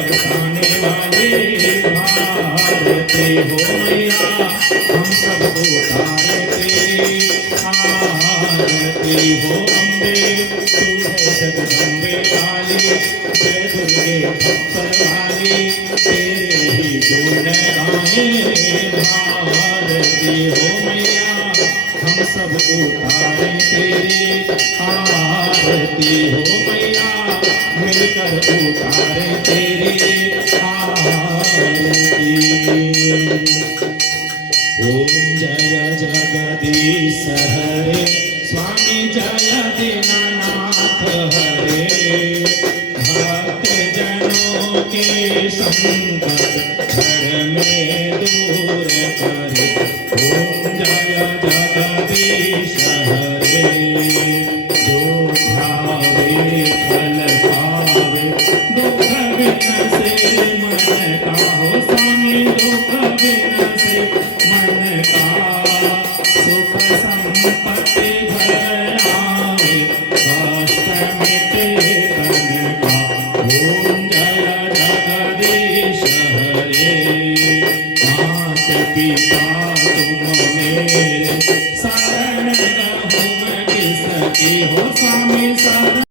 बरसाने वाले भारती हो मैया, हम सबको तारे तेरी आरती हो अम्बे, तू है जगदम्बे काली, जय दुर्गे खप्पर वाली, तेरे ही गुण गाए भारती हो मैया, हम सब उतारे तेरी आरती हो मैया, मिलकर उतारे तेरी आरती। ओम जय जगदीश हरे, स्वामी जय दीनानाथ हरे, भक्त जनों के संकट घर में दूर करे। ओम जय जगदीश हरे, जो ध्यावे फल पावे, दुख बिनसे मन का हो स्वामी, दुख बिनसे मन का, सुख संपत्ति घर आवे, कष्ट मिटे तन का। ओम जय जगदीश हरे, मात पिता तुम मेरे, शरण रहूं मैं किसकी हो स्वामी शरण।